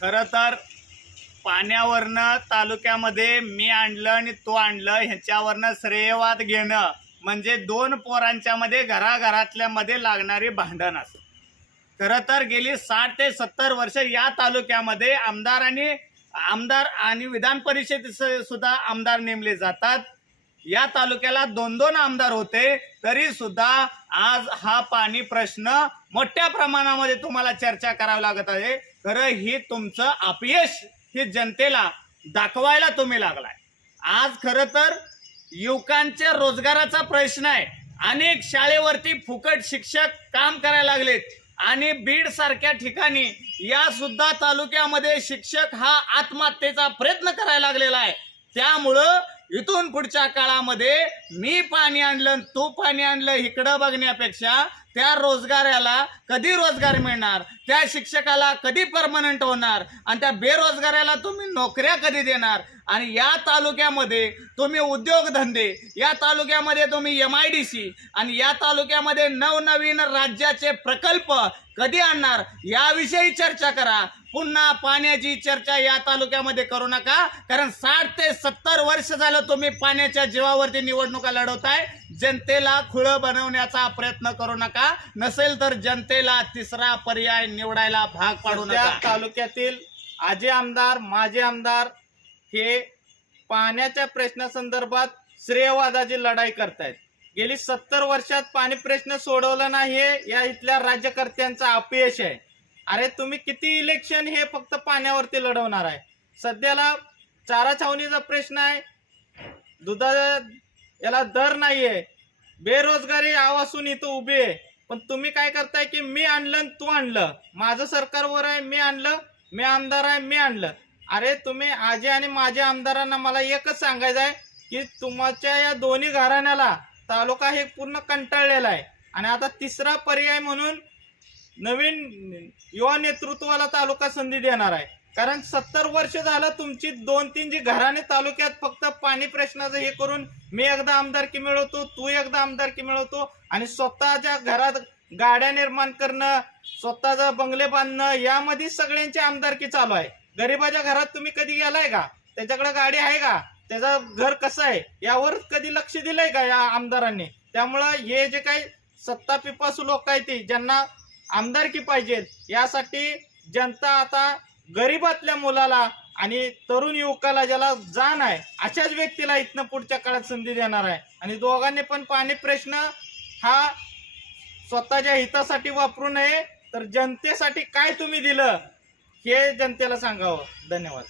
खरं तर पाण्यावरनं तालुक्यामध्ये मी आणलं आणि तो आणलं ह्याच्यावरनं श्रेयवाद घेणं म्हणजे दोन पोरांच्या मध्ये घराघरातल्या मध्ये लागणारी भांडण असं. खरं तर गेली साठ ते सत्तर वर्ष या तालुक्यामध्ये आमदार आणि आमदार आणि विधान परिषद सुद्धा आमदार नेमले जातात. या तालुक्याला दोन दोन आमदार होते तरी सुद्धा आज हा पाणी प्रश्न मोठ्या प्रमाणामध्ये तुम्हाला चर्चा करावी लागत आहे. खरं ही तुमचं अपयश हे जनतेला दाखवायला तुम्ही लागलाय. आज खरं तर युवकांच्या रोजगाराचा प्रश्न आहे. अनेक शाळेवरती फुकट शिक्षक काम करायला लागलेत. आणि बीड सारख्या ठिकाणी या सुद्धा तालुक्यामध्ये शिक्षक हा आत्महत्येचा प्रयत्न करायला लागलेला आहे. त्यामुळं इथून पुढच्या काळामध्ये मी पाणी आणलं तू पाणी आणलं इकडं बघण्यापेक्षा त्या रोजगाराला कधी रोजगार मिळणार? त्या शिक्षकाला कधी परमनंट होणार? आणि त्या बेरोजगाराला तुम्ही नोकऱ्या कधी देणार? आणि या तालुक्यामध्ये तुम्ही उद्योगधंदे या तालुक्यामध्ये तुम्ही एम आय डी सी आणि या तालुक्यामध्ये नवनवीन राज्याचे प्रकल्प कधी आणणार? याविषयी चर्चा करा. पुन्हा पाण्याची चर्चा या तालुक्यामध्ये करू नका. कारण साठ ते सत्तर वर्ष झालं तुम्ही पाण्याच्या जीवावरती निवडणुका लढवताय. जनतेला खुळं बनवण्याचा प्रयत्न करू नका. नसेल तर जनतेला तिसरा पर्याय निवडायला भाग पाडू नका. तालुक्यातील आजी आमदार माजी आमदार हे पाण्याच्या प्रश्नासंदर्भात श्रेयवादाची लढाई करतायत. गेली सत्तर वर्षात पाणी प्रश्न सोडवला नाही या इथल्या राज्यकर्त्यांचा अपयश आहे. अरे तुम्ही किती इलेक्शन हे फक्त पाण्यावरती लढवणार आहे? सध्याला चारा छावणीचा प्रश्न आहे. दुधा याला दर नाहीये. बेरोजगारी आवासून इथं उभी आहे. पण तुम्ही काय करताय की मी आणलं आणि तू आणलं. माझं सरकारवर आहे मी आणलं. मी आमदार आहे मी आणलं. अरे तुम्ही आजी आणि माझ्या आमदारांना मला एकच सांगायचं आहे की तुमच्या या दोन्ही घराण्याला तालुका हे पूर्ण कंटाळलेला आहे. आणि आता तिसरा पर्याय म्हणून नवीन युवा नेतृत्वाला तालुका संधी देणार आहे. कारण सत्तर वर्ष झालं तुमची दोन तीन जी घराणे तालुक्यात फक्त पाणी प्रश्नाचं हे करून मी एकदा आमदारकी मिळवतो तू एकदा आमदारकी मिळवतो आणि स्वतःच्या घरात गाड्या निर्माण करणं स्वतःचा बंगले बांधणं यामध्ये सगळ्यांची आमदारकी चालू आहे. गरीबाच्या घरात तुम्ही कधी गेलाय का? त्याच्याकडे गाडी आहे का? त्याचं घर कसं आहे? यावर कधी लक्ष दिलंय का या आमदारांनी? त्यामुळं हे जे काही सत्ता पिपासू लोक आहेत ते ज्यांना आमदारकी पाहिजे यासाठी जनता आता गरीबातल्या मुलाला आणि तरुण युवकाला ज्याला जाण आहे अशाच व्यक्तीला इथनं पुढच्या काळात संधी देणार आहे. आणि दोघांनी पण पाणी प्रश्न हा स्वतःच्या हितासाठी वापरू नये तर जनतेसाठी काय तुम्ही दिलं हे जनतेला सांगावं. धन्यवाद.